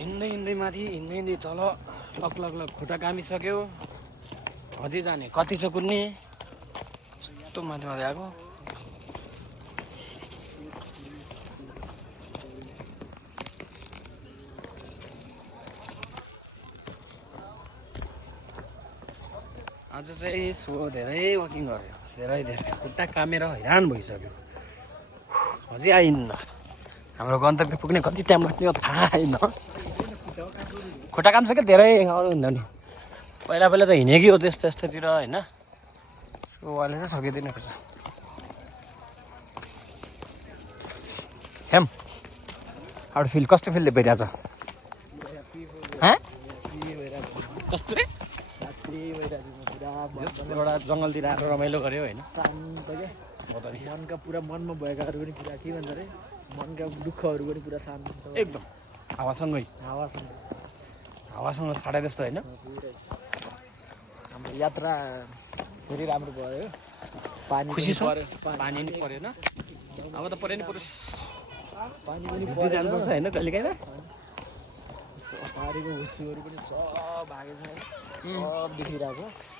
हिँड्दै माथि हिँड्दै तल लग खुट्टा कामिसक्यो अझै जाने कति छ कुद्ने यस्तो माथि आएको आज चाहिँ यसो धेरै वकिङ गर्यो धेरै खुट्टा कामेर हैरान भइसक्यो अझै आइन्न हाम्रो गन्तव्य पुग्ने कति टाइम लाग्ने हो थाहा छैन खुट्टा काम्सक्यो धेरै अरू हुँदैन नि पहिला त हिँडेकै हो त्यस्तोतिर होइन अहिले चाहिँ सकिँदैन रहेछ हेम आउट फिल कस्तो फिलले भइरहेछ कस्तो रे एउटा जङ्गलतिर आएर रमाइलो गऱ्यो होइन शान्त क्या मनका पुरा मनमा भएकाहरू पनि पुरा के भन्छ अरे मनका दुःखहरू पनि पुरा शान्त एकदम हावासँगै हावासँग साडे जस्तो होइन हाम्रो यात्रा धेरै राम्रो भयो पानी खुसी छ पानी नि परेन अब त परे नि पुरुष पानी पनि जानुपर्छ होइन कहिले काहीँ पारीको हुस्सुहरू पनि सब भागेको छ सब देखिरहेको छ